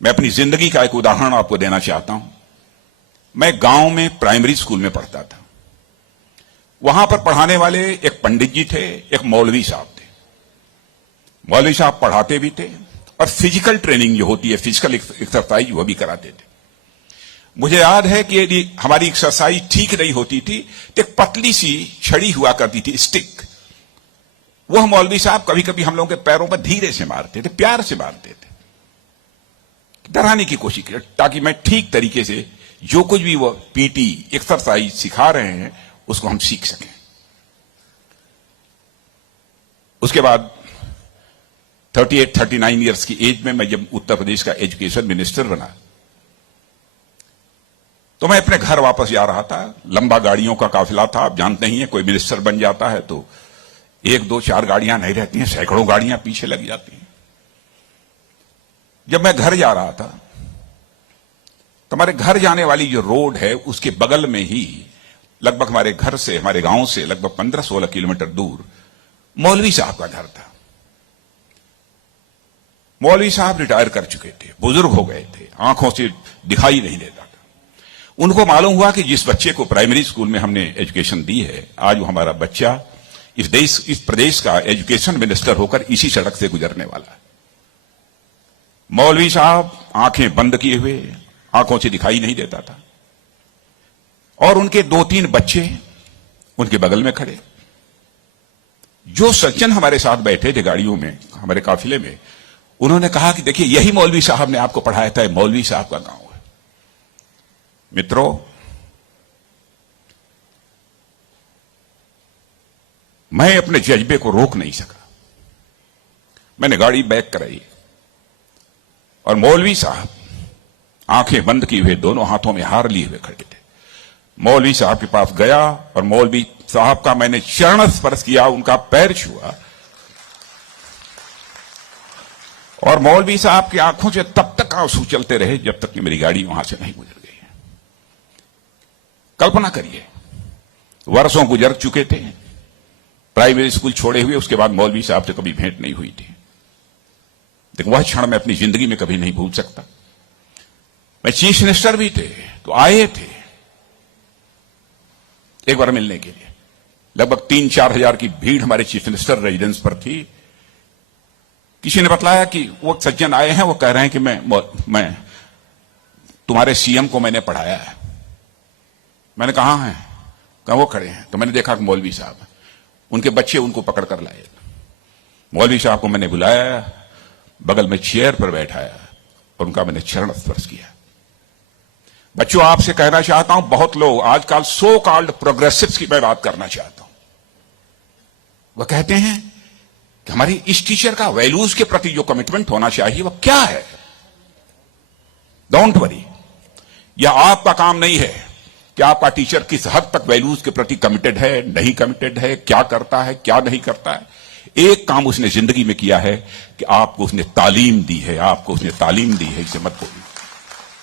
मैं अपनी जिंदगी का एक उदाहरण आपको देना चाहता हूं। मैं गांव में प्राइमरी स्कूल में पढ़ता था। वहां पर पढ़ाने वाले एक पंडित जी थे, एक मौलवी साहब थे। मौलवी साहब पढ़ाते भी थे और फिजिकल ट्रेनिंग जो होती है, फिजिकल एक्सरसाइज, वो भी कराते थे। मुझे याद है कि यदि हमारी एक्सरसाइज ठीक नहीं होती थी तो एक पतली सी छड़ी हुआ करती थी, स्टिक। वह मौलवी साहब कभी कभी हम लोगों के पैरों पर धीरे से मारते थे, प्यार से मारते थे, डराने की कोशिश की, ताकि मैं ठीक तरीके से जो कुछ भी वो पीटी एक्सरसाइज सिखा रहे हैं उसको हम सीख सकें। उसके बाद 38-39 इयर्स की एज में मैं जब उत्तर प्रदेश का एजुकेशन मिनिस्टर बना तो मैं अपने घर वापस जा रहा था। लंबा गाड़ियों का काफिला था, आप जानते ही हैं, कोई मिनिस्टर बन जाता है तो 1, 2, 4 गाड़ियां नहीं रहती हैं, सैकड़ों गाड़ियां पीछे लग जाती हैं। जब मैं घर जा रहा था तो हमारे घर जाने वाली जो रोड है उसके बगल में ही, लगभग हमारे घर से, हमारे गांव से लगभग 15-16 किलोमीटर दूर मौलवी साहब का घर था। मौलवी साहब रिटायर कर चुके थे, बुजुर्ग हो गए थे, आंखों से दिखाई नहीं देता था। उनको मालूम हुआ कि जिस बच्चे को प्राइमरी स्कूल में हमने एजुकेशन दी है, आज वो हमारा बच्चा इस प्रदेश का एजुकेशन मिनिस्टर होकर इसी सड़क से गुजरने वाला है। मौलवी साहब आंखें बंद किए हुए, आंखों से दिखाई नहीं देता था, और उनके 2-3 बच्चे उनके बगल में खड़े। जो सज्जन हमारे साथ बैठे थे गाड़ियों में, हमारे काफिले में, उन्होंने कहा कि देखिए, यही मौलवी साहब ने आपको पढ़ाया था, मौलवी साहब का गांव है। मित्रों, मैं अपने जज्बे को रोक नहीं सका। मैंने गाड़ी बैक कराई और मौलवी साहब आंखें बंद किए हुए, दोनों हाथों में हार लिए हुए खड़े थे। मौलवी साहब के पास गया और मौलवी साहब का मैंने चरण स्पर्श किया, उनका पैर छुआ, और मौलवी साहब की आंखों से तब तक आंसू चलते रहे जब तक कि मेरी गाड़ी वहां से नहीं गुजर गई। कल्पना करिए, वर्षों गुजर चुके थे, प्राइमरी स्कूल छोड़े हुए, उसके बाद मौलवी साहब से कभी भेंट नहीं हुई थी। लेकिन वह क्षण मैं अपनी जिंदगी में कभी नहीं भूल सकता। मैं चीफ मिनिस्टर भी थे तो आए थे एक बार मिलने के लिए। लगभग 3-4 हजार की भीड़ हमारे चीफ मिनिस्टर रेजिडेंस पर थी। किसी ने बताया कि वो सज्जन आए हैं, वो कह रहे हैं कि मैं तुम्हारे सीएम को मैंने पढ़ाया है। मैंने कहा है, कहा वो खड़े हैं। तो मैंने देखा कि मौलवी साहब, उनके बच्चे उनको पकड़ कर लाए। मौलवी साहब को मैंने बुलाया, बगल में चेयर पर बैठाया और उनका मैंने चरण स्पर्श किया। बच्चों, आपसे कहना चाहता हूं, बहुत लोग आजकल सो कॉल्ड प्रोग्रेसिव्स की मैं बात करना चाहता हूं। वह कहते हैं कि हमारी इस टीचर का वैल्यूज के प्रति जो कमिटमेंट होना चाहिए वह क्या है। डोंट वरी, यह आपका काम नहीं है कि आपका टीचर किस हद तक वैल्यूज के प्रति कमिटेड है, नहीं कमिटेड है, क्या करता है, क्या नहीं करता है। एक काम उसने जिंदगी में किया है कि आपको उसने तालीम दी है, आपको उसने तालीम दी है, इसे मत भूलिए।